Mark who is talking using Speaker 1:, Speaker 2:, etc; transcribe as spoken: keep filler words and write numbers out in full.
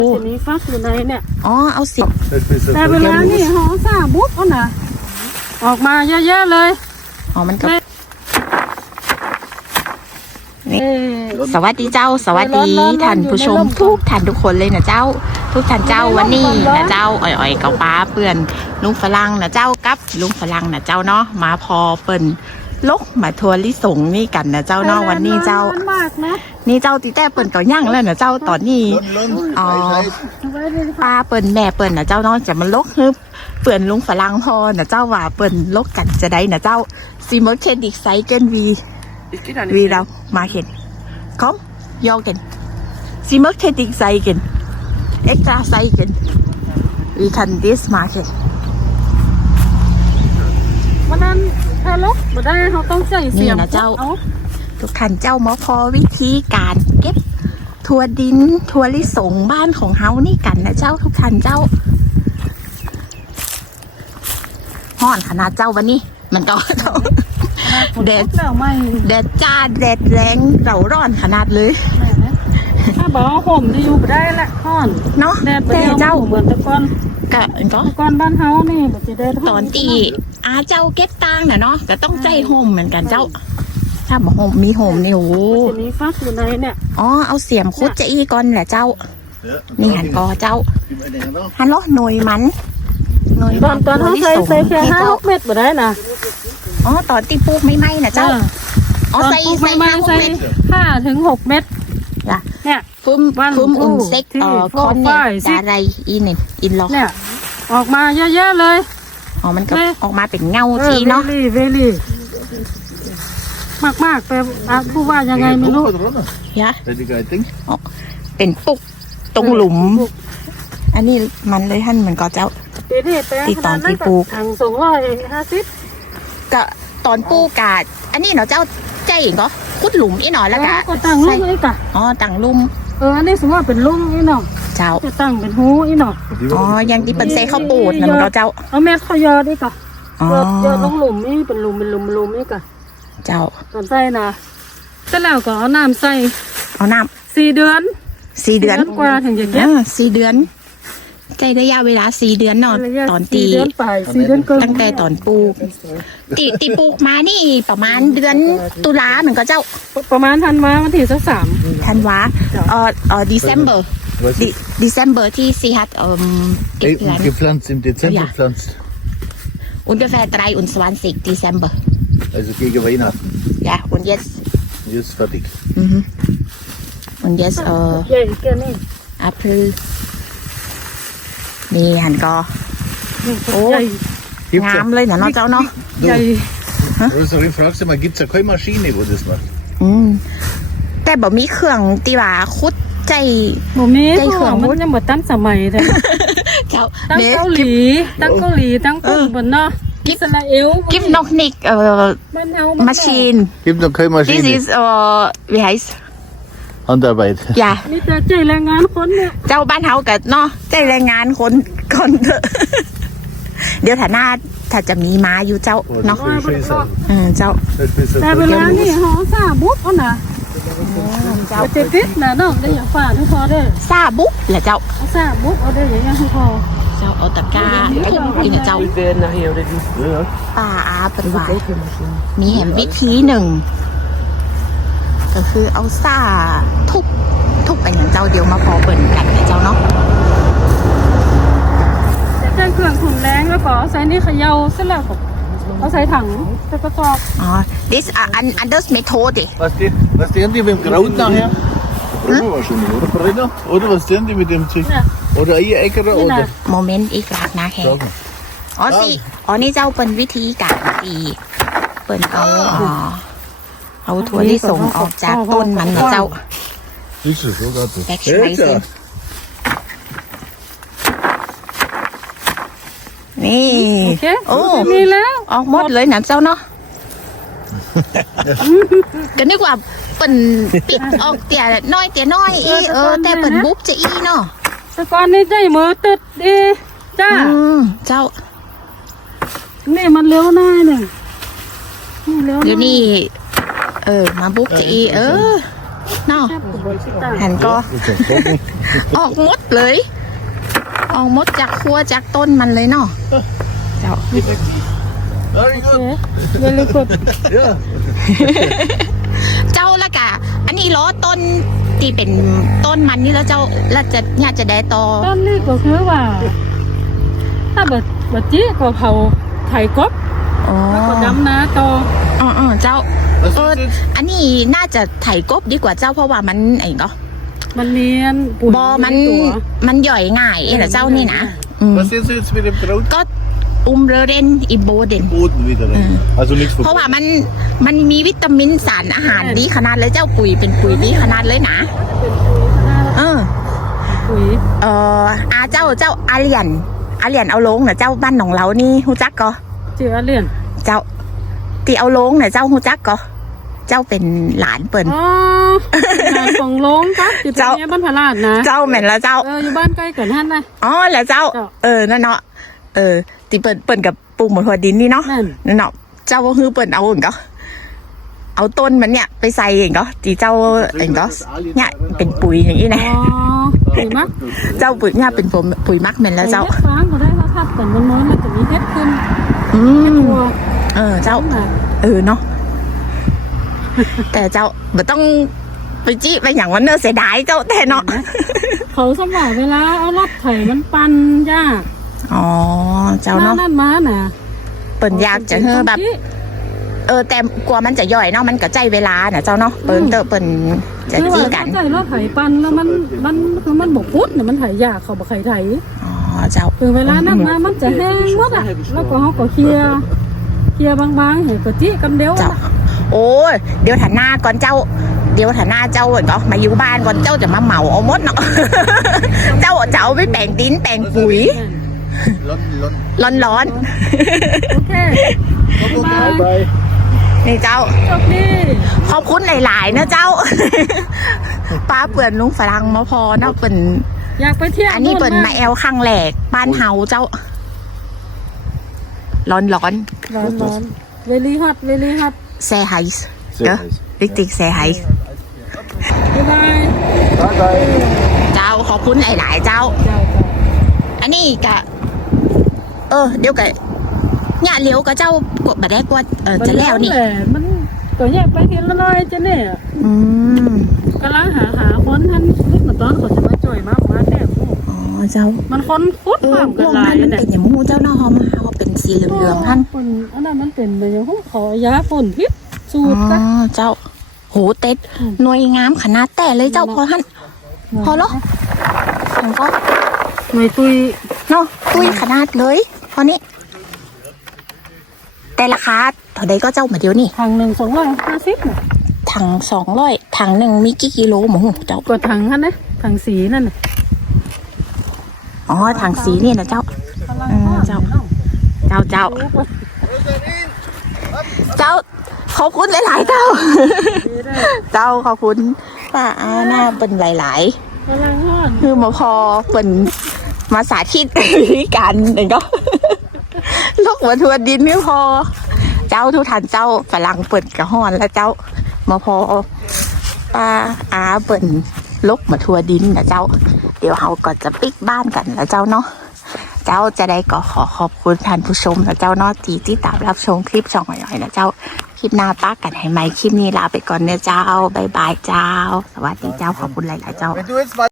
Speaker 1: ทีนี้ฟักอยู่ในเนี่ย
Speaker 2: อ๋อเอาสิ
Speaker 1: แต่เวลานี่หอซาบุ๊บเอาน่ะออกมาเยอะๆเลย
Speaker 2: อ๋อมันก็สวัสดีเจ้าสวัสดีท่านผู้ชมทุกท่านทุกคนเลยนะเจ้าทุกท่านเจ้าวันนี้นะเจ้าอ่อยๆเกาป้าเปื่อนลุงฝรั่งนะเจ้ากับลุงฝรั่งนะเจ้าเนาะมาพอเปิ่นลกมาทัวร์ลิสงนี่กันนะเจ้าเนาะวันนี้เจ้านี่เจ้าตีแต่เปิ่นก็ย่างแล้วนะเจ้าตอนนี้อ๋อป้าเปิ่นแม่เปิ่นนะเจ้าเนาะจะมาลกฮึบเปิ่นลุงฝรั่งพอนะเจ้าว่าเปิ่นลกกันจะได้นะเจ้าซีมอร์เคดิกไซเกิลวีวีเรามาเห็นKom, Jørgen. Sie möchte dich zeigen. Extra zeigen. We can this market.
Speaker 1: วันนั้นถ้าลกบ่ได้เขาต้องใส่เสียม
Speaker 2: นี่นะเจ้าทุกท่านเจ้ามาพอวิธีการเก็บถั่วดินถั่วลิสงบ้านของเฮานี่กันนะเจ้าทุกท่านเจ้าฮ้อนขนาดเจ้าวันนี้มันก็แดดแดดจ้าแดดแรงเราร้อนขนาดเลย
Speaker 1: ถ้าบอกห่มจะอยู่ไม่ได้ละห่อน
Speaker 2: เนาะ
Speaker 1: แดดแต่เจ้าเหมือนตะกอน
Speaker 2: กะก็
Speaker 1: ก้อนบ้านเฮานี่แบบจะแดด
Speaker 2: ตอนตีอาเจ้าเก็บตังน่ะเนาะก็ต้องใจห่มเหมือนกันเจ้าถ้าบอกห่มมีห่มนี่โอ้
Speaker 1: ทีนี้ฟักอยู่ในเนี่ย
Speaker 2: อ๋อเอาเสียมคุดจะอีก่อนแหละเจ้านี่หันกอเจ้าฮัลโหลหน่วยมันหน่วย
Speaker 1: ตอนตอนเขาใส่ใส่แค่ห้าหกเม็ดบ่ได้นะ
Speaker 2: อ๋อตอนตีปูไม่ไหมนะเจ้าอ๋อใส่ใส่ห้าหกเม็ด
Speaker 1: ห้าถึงหกเม็ดเนี่ย
Speaker 2: ฟุ้มฟุ้มอุ่นเซ็กเอ่อก้อนเนี่ยอะไรอีเนี่ยอินล็อก
Speaker 1: เนี่ยออกมาเยอะๆเลย
Speaker 2: อ๋อมันก็ออกมาเป็นเงาทีเนาะ
Speaker 1: เวลี่เวลี่มากมากแต่ผู้ว่ายังไงไม่รู้
Speaker 2: ยะเป็นปุกตรงหลุมอันนี้มันเลยท่านเหมือนก็เจ้าตีตอนตีปู
Speaker 1: ทางสองร้อยห้าสิบ
Speaker 2: ก็ตอนปูกาดอันนี้เนาะเจ้าใจเองก็ขุดหลุมอีหน่อยแล้ว
Speaker 1: ก็ตั้งลุ่มอีกอ่ะ
Speaker 2: อ๋อตั้งลุ่ม
Speaker 1: เอออันนี้สมมติว่าเป็นลุ่มอีหน่อย
Speaker 2: เจ้า
Speaker 1: จะตั้งเป็นหูอีหน่อย
Speaker 2: อ๋อยังที่เป็นเซข้าวปูดนะมันก็เจ้า
Speaker 1: เอาเม็ดข้าวยอดอีกอ่ะยอดยอดลงหลุมนี่เป็นหลุมเป็นหลุมหลุมอีกอ่ะ
Speaker 2: เจ้า
Speaker 1: ตอนใส่นะเสร็จแล้วก็เอาน้ำใส่
Speaker 2: เอาน้
Speaker 1: ำสี่เดือน
Speaker 2: สี่เดือน
Speaker 1: กว่าถึงจะเก็บ
Speaker 2: สี่เดือนใจระยะเวลาสี่เดือนเนาะตอนตีตั้งแต่ตอนปลูกตีตีปลูกมานี่ประมาณเดือนตุลาเหมือนกับเจ้า
Speaker 1: ประมาณธันวาวันที่สักสาม
Speaker 2: ธันวาเอ่อเอ่อ December December ที่ซีฮัตเอ่อ
Speaker 3: gepflanzt im Dezember gepflanzt
Speaker 2: ungefähr dreiundzwanzig Dezember
Speaker 3: also gegen Weihnachten
Speaker 2: ja und jetzt
Speaker 3: jetzt fertig
Speaker 2: mhm und jetzt äh Aprilนี่หันก็โอ้งามเลยเนาะเจ้าเนาะ
Speaker 1: ใหญ่
Speaker 3: Rosarin fragst du mal gibt's da keine Maschine wo das macht
Speaker 2: อืมแต่บ่มีเครื่องที่ว่าขุดใจ
Speaker 1: บ่มีเครื่องมันยังบ่ทันสมัยเลย
Speaker 2: เจ้า
Speaker 1: ตั้งเกาหลีตั้งเกาหลีตั้งคนบนเนาะอิสราเอล
Speaker 2: กิฟนกนิกเอ่อ machine
Speaker 3: gibt noch keine Maschine
Speaker 2: this is เอ่อ wie heißt
Speaker 3: Handarbeit
Speaker 2: อย่า
Speaker 1: นี่จะใจแรงงานคนเนี่ย
Speaker 2: เจ้าบ้านเฮากับเนาะใจแรงงานคนคนเถอะเดี๋ยวถ้าหน้าถ้าจะมีม้าอยู่เจ้าเนาะอืมเจ้า
Speaker 1: แต่เวลานี่หอซาบุ๊บเอาน่ะเจ้าจะติดนะน้องได้อย่างฝ่าทุกพอได้
Speaker 2: ซาบุ๊บเหรอเจ้า
Speaker 1: ซาบุ๊บเอาได้อย่างทุกพอ
Speaker 2: เจ้าเอาตะกร้าทุบกินนะเจ้าป้าอาเป็นวายมีแหมวิธีหนึ่งก็คือเอาซ่าทุบทุบไปอย่างเจ้าเดียวมาพอเปิ่นกันนะเจ้าเนาะ
Speaker 1: ใช้เครื่องถุนแรงแล้วก็ใส่นี่เขย่าเสร็จแล้วเอาใส่ถังใส่กระสอบ
Speaker 2: อ๋อ this an anders method
Speaker 3: was die was die die mit dem Kraut nachher Brennmaschine oder Brenner oder was denn die mit dem Zeug oder Eierecke oder
Speaker 2: Moment อีกหลักนะแค่อ๋อสิอ๋อนี่เจ้าเป็นวิธีการตีเปิ่นเอาอ๋อเอาถั่วลิสงออกจากต้นมันนะเจ้าแบกไว้สินี่โอ้
Speaker 1: มีแล้ว
Speaker 2: ออกหมดเลยนะเจ้าเนาะก็นึกว่าเป็นปิดออกเตี่ยน้อยเตี่ยน้อยอีเออแต่เป็นบุ๊บจะอีเนาะ
Speaker 1: แต่ก่อนนี่ได้มือติดดีจ้า
Speaker 2: เจ้า
Speaker 1: นี่มันเลี้ยวหน้าหนึ่ง
Speaker 2: เดี๋ยวนี้เออมาบุ๊กจะอีเออเนาะ
Speaker 1: แค่ปวดชิตา
Speaker 2: หันก็
Speaker 3: Dat is toch niet.
Speaker 2: ออกหมดเลย ออกหมดจากครัวจากต้นมันเลยเนาะเจ้า
Speaker 3: Very
Speaker 1: โอ
Speaker 3: good.
Speaker 1: เคเวลิกุด
Speaker 3: Ja.
Speaker 2: เจ้าละกะ อันนี้ล้อต้นที่เป็นต้นมันนี่แล้วเจ้าแล้วจะเนี่ยจะได้ต่อ
Speaker 1: ต้นนี้ก็คือว่า ถ้าแบบแบบจี้ก็เผาไถกบ
Speaker 2: อ๋อ
Speaker 1: แล้วก็ดำนาต่อ
Speaker 2: อ๋อเจ้า
Speaker 3: Wat
Speaker 2: เออ
Speaker 3: is dit?
Speaker 2: อันนี้น่าจะไถกบดีกว่าเจ้าเพราะว่ามันไอ้ก็
Speaker 1: มันเนียนปุ๋ย
Speaker 2: บอมัน
Speaker 1: ตัว
Speaker 2: มันย่อยง่ายเองเหรอเจ้านี่นะอืม
Speaker 3: Wat is dit met dem Kraut?
Speaker 2: ก็อุมเรเรนอิโบเดน
Speaker 3: Boden wieder rein. Also nichts
Speaker 2: เพราะว่า
Speaker 3: verboten.
Speaker 2: มันมันมีวิตามินสารอาหารดีขนาดเลยเจ้าปุ๋ยเป็นปุ๋ยดีขนาดเลยนะเออ
Speaker 1: ปุ๋ย
Speaker 2: เอออาเจ้าเจ้าอาเลียนอาเลียนเอาลงเนี่ยเจ้าบ้านของเรานี่ฮู้จักก็
Speaker 1: เจือเลี่ยน
Speaker 2: เจ้าตีเอาลงเนี่ยเจ้าฮู้จักก็เจ้าเป็นหลานเปิ่น
Speaker 1: อ๋องานของลงครับอยู่ตร
Speaker 2: เจ้า
Speaker 1: งเนี้ยบ้านพลาดนะ
Speaker 2: เจ้าแม่นแล้วเจ้า
Speaker 1: เอออยู่บ้านใกล้กันท่านนะ
Speaker 2: อ๋อแล้วเจ้า
Speaker 1: เจ้า
Speaker 2: เออนั่นเนาะเออตีเปิ่นเปิ่นกับปลูกหมดหัวดินนี่เนาะ
Speaker 1: นั่น
Speaker 2: นั่นเนาะเจ้าก็คือเปิ่นเอาเองก็เอาต้นมันเนี่ยไปใส่เองก็ตีเจ้าเองก็เนี่ยเป็นปุ๋ยอย่างนี้
Speaker 1: อ๋
Speaker 2: นะ
Speaker 1: อปุ๋ยมัก
Speaker 2: เจ้าปุ๋ยเนี่ยเป็นปุ๋ยปุ๋ยมักแม่นแล้วเจ้า
Speaker 1: เฮ็ดฟางก็ได้ถ้าทับกันมันน้อยมันจะมีเฮ็ดขึ้น
Speaker 2: อืม
Speaker 1: ตัว
Speaker 2: เออเจ้า
Speaker 1: น่ะ
Speaker 2: เออเนาะ แต่เจ้าไม่ต้องไปจี้ไปอย่างวันเนอร์เสียดายเจ้าแต่เนาะ
Speaker 1: เขาสมัยเวลาเอารถไถมันปันยาก
Speaker 2: อ๋อเจ้า
Speaker 1: หน้า
Speaker 2: เนาะ
Speaker 1: นั่นมาน่ะ
Speaker 2: เปิ่นอยากจะเฮอแบบ เออแต่กลัวมันจะย่อยเนาะมันก็ใจเวลาน่ะเจ้าเนาะเปิ่นเตอเปิ่นจะ
Speaker 1: คือ
Speaker 2: จี้
Speaker 1: ว่า
Speaker 2: กัน
Speaker 1: เข้าใจรถไถปันแล้วมันมันคือมันบกพุดเนี่ยมันไถยากเขาบอกไถไถ
Speaker 2: อ๋อเจ้า
Speaker 1: คือเวลานั่นมามันจะแห้งหมดอ่ะแล้วก็เขาก็เคลียร์เคลียร์บางๆเห็นก็จี้กันเดียว
Speaker 2: เจ้า
Speaker 1: อะ
Speaker 2: โอ้ยเดี๋ยวถันหน้าก่อนเจ้า เดี๋ยวถันหน้าเจ้าก็มาอยู่บ้านก่อนเจ้าจะมาเหมาเอาหมดเนาะ เจ้าจะเอาไปแปลงดินแปลงปุ๋ย
Speaker 3: Lon, lon.
Speaker 2: ร้อน
Speaker 1: โอเค
Speaker 3: Bye bye.
Speaker 2: ๆนี่เจ้า
Speaker 1: โชคดี
Speaker 2: ขอบคุณหลายๆนะเจ้า ป้าเปิ่นลุงฝรั่งมาพอเนาะเปิ่น
Speaker 1: อยากไปเที่ยว
Speaker 2: อันนี้เปิ่นมาแอลข้างแหลกบ้านเฮาเจ้า ร้อนร้อน
Speaker 1: ร้อนร้อนเวลี่ฮอตเวลี่ฮอต
Speaker 2: ๆแซไฮส์
Speaker 3: Sehr
Speaker 2: เด้อ
Speaker 3: nice.
Speaker 2: ติ๊กติ๊กแซไฮส์
Speaker 1: บ๊ายบาย
Speaker 3: Bye bye.
Speaker 2: เจ้าขอบคุณหลายๆเจ้า
Speaker 1: เจ้าเจ้า
Speaker 2: อันนี้กะ เออ เดี๋ยวกะเนี่ยเลี้ยวกับเจ้ากดบัได้กว่าเออจะแล้วนี่
Speaker 1: มัร้อแหละมันก็แยกไปเห็นละลอยจะเนี่ย
Speaker 2: อืม
Speaker 1: กำลังหาหาคนท่านลูกเหมือนตอนเขาจะมาจ่อยมากมาแน่
Speaker 2: อ๋อเจ้า
Speaker 1: มันคนคุด
Speaker 2: เอ
Speaker 1: ค
Speaker 2: อ
Speaker 1: วาม
Speaker 2: พ
Speaker 1: กัน
Speaker 2: วก
Speaker 1: หลา
Speaker 2: มั
Speaker 1: ย
Speaker 2: นมัน
Speaker 1: เนี่ย
Speaker 2: เป็นอย่างมูเจ้าเนาะหอมเขาเป็นสีเหลืองๆท่าน
Speaker 1: ฝุ่นอันนั้นมันเป็นแบบอย่างพวกขอยาฝุ่นพิษสู
Speaker 2: อ๋
Speaker 1: ตร
Speaker 2: อ
Speaker 1: กัน
Speaker 2: เจ้า โหเต็ดหน่วยงามขนาดแต่เลยเจ้าพอท่านพอเหรอผมก็
Speaker 1: หน่วยตุย
Speaker 2: เนาะตุ้ยขนาดเลยพอนี้ แต่ราคาเท่าใดก็เจ้ามาเดียวนี่
Speaker 1: ถังหนึ่งสองร้อยห้าสิบน่ะ
Speaker 2: ถังสองร้อยถังหนึ่งมีกี่กิโลหมูเจ้า
Speaker 1: ก็ถังท่านนะถังสีนั่นน่ะ
Speaker 2: อ๋อถังสีนี่นะเจ้า อืมเจ้า เจ้าเจ้า เจ้าขอบคุณหลาย ๆ เจ้า เจ้าขอบคุณป้าอาหน้าเป็นหลาย
Speaker 1: กำลังห้อน
Speaker 2: ๆ คือมาพอเป็นมาสาธิตวิธีการเองก็ ลูกมาทวนดินไม่พอ เจ้าทุกท่านเจ้าฝรั่งเปิดกระห้อนแล้วเจ้ามาพอป้าอาเปิ่นลกมาทัวดินนะเจ้า เดี๋ยวเราก็จะปิกบ้านกันแล้วเจ้าเนาะ เจ้าจะได้ก็ขอขอบคุณท่านผู้ชมนะเจ้าเนาะที่ที่ตามรับชมคลิปช่องหน่อยๆนะเจ้า คลิปหน้าป้ากันให้ไหมคลิปนี้ลาไปก่อนเนี่ยเจ้า บ๊ายบายเจ้า สวัสดีเจ้า ขอบคุณหลายๆเจ้า
Speaker 3: Wenn du jetzt